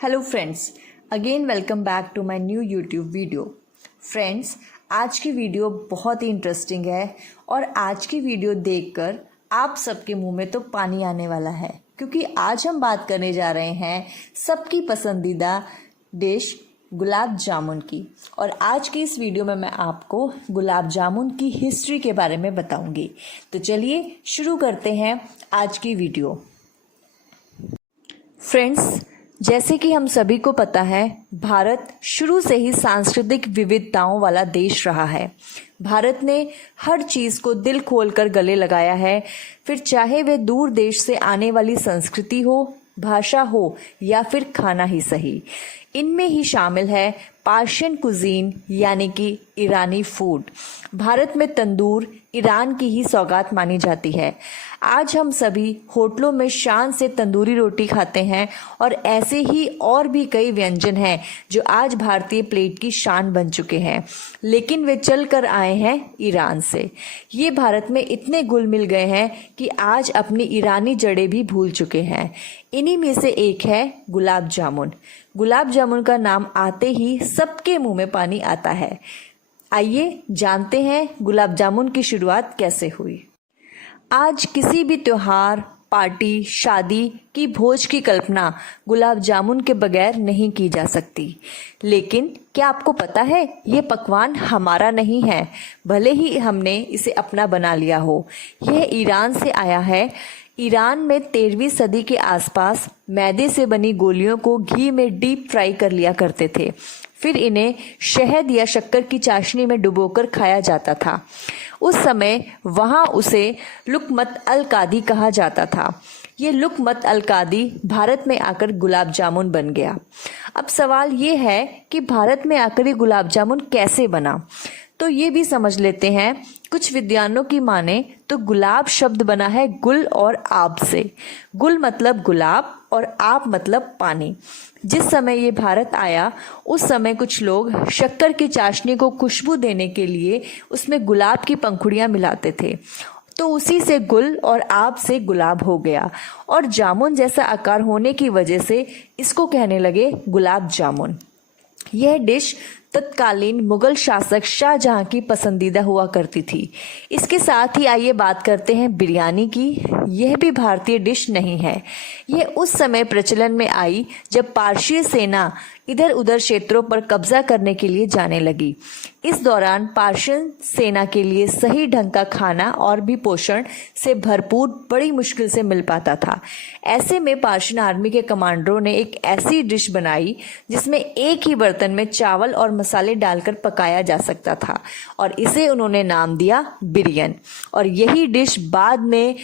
Hello friends, again welcome back to my new YouTube video. Friends, आज की video बहुत ही interesting है और आज की वीडियो देखकर आप सबके मुंह में तो पानी आने वाला है, क्योंकि आज हम बात करने जा रहे हैं सबकी पसंदीदा डिश गुलाब जामुन की। और आज की इस वीडियो में मैं आपको गुलाब जामुन की हिस्ट्री के बारे में बताऊंगी। तो चलिए शुरू करते हैं आज की वीडियो। फ्रेंड्स, जैसे कि हम सभी को पता है, भारत शुरू से ही सांस्कृतिक विविधताओं वाला देश रहा है। भारत ने हर चीज़ को दिल खोलकर गले लगाया है, फिर चाहे वे दूर देश से आने वाली संस्कृति हो, भाषा हो या फिर खाना ही सही। इनमें ही शामिल है पर्शियन कुजीन यानी कि ईरानी फूड। भारत में तंदूर ईरान की ही सौगात मानी जाती है। आज हम सभी होटलों में शान से तंदूरी रोटी खाते हैं और ऐसे ही और भी कई व्यंजन हैं जो आज भारतीय प्लेट की शान बन चुके हैं, लेकिन वे चल कर आए हैं ईरान से। ये भारत में इतने घुल मिल गए हैं कि आज अपनी ईरानी जड़ें भी भूल चुके हैं। इन्हीं में से एक है गुलाब जामुन। गुलाब जामुन का नाम आते ही सबके मुंह में पानी आता है। आइए जानते हैं गुलाब जामुन की शुरुआत कैसे हुई। आज किसी भी त्योहार, पार्टी, शादी की भोज की कल्पना गुलाब जामुन के बगैर नहीं की जा सकती। लेकिन क्या आपको पता है, ये पकवान हमारा नहीं है, भले ही हमने इसे अपना बना लिया हो। यह ईरान से आया है। ईरान में 13वीं सदी के आसपास मैदे से बनी गोलियों को घी में डीप फ्राई कर लिया करते थे। फिर इन्हें शहद या शक्कर की चाशनी में डुबोकर खाया जाता था। उस समय वहां उसे लुकमत अल कादी कहा जाता था। ये लुकमत अल कादी भारत में आकर गुलाब जामुन बन गया। अब सवाल ये है कि भारत में आकर ये गुलाब जामुन कैसे बना, तो ये भी समझ लेते हैं। कुछ विद्वानों की माने तो गुलाब शब्द बना है गुल और आब से। गुल मतलब गुलाब और आब मतलब पानी। जिस समय ये भारत आया उस समय कुछ लोग शक्कर की चाशनी को खुशबू देने के लिए उसमें गुलाब की पंखुड़ियां मिलाते थे, तो उसी से गुल और आब से गुलाब हो गया और जामुन जैसा आकार होने की वजह से इसको कहने लगे गुलाब जामुन। यह डिश तत्कालीन मुगल शासक शाहजहां की पसंदीदा हुआ करती थी। इसके साथ ही आइए बात करते हैं बिरयानी की। यह भी भारतीय डिश नहीं है। यह उस समय प्रचलन में आई जब पारसी सेना इधर उधर क्षेत्रों पर कब्जा करने के लिए जाने लगी। इस दौरान पार्शियन सेना के लिए सही ढंग का खाना और भी पोषण से भरपूर बड़ी मुश्किल से मिल पाता था। ऐसे में पार्शियन आर्मी के कमांडरों ने एक ऐसी डिश बनाई जिसमें एक ही बर्तन में चावल और मसाले डालकर पकाया जा सकता था, और इसे उन्होंने नाम दिया बिरयानी। और यही डिश बाद में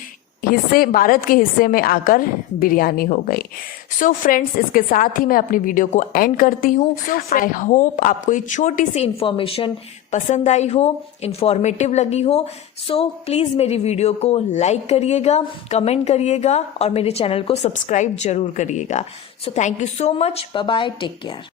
भारत के हिस्से में आकर बिरयानी हो गई। सो फ्रेंड्स, इसके साथ ही मैं अपनी वीडियो को एंड करती हूँ। आई होप आपको ये छोटी सी इन्फॉर्मेशन पसंद आई हो, इन्फॉर्मेटिव लगी हो। सो प्लीज़ मेरी वीडियो को लाइक करिएगा, कमेंट करिएगा और मेरे चैनल को सब्सक्राइब जरूर करिएगा। So thank you so much. Bye bye, take care.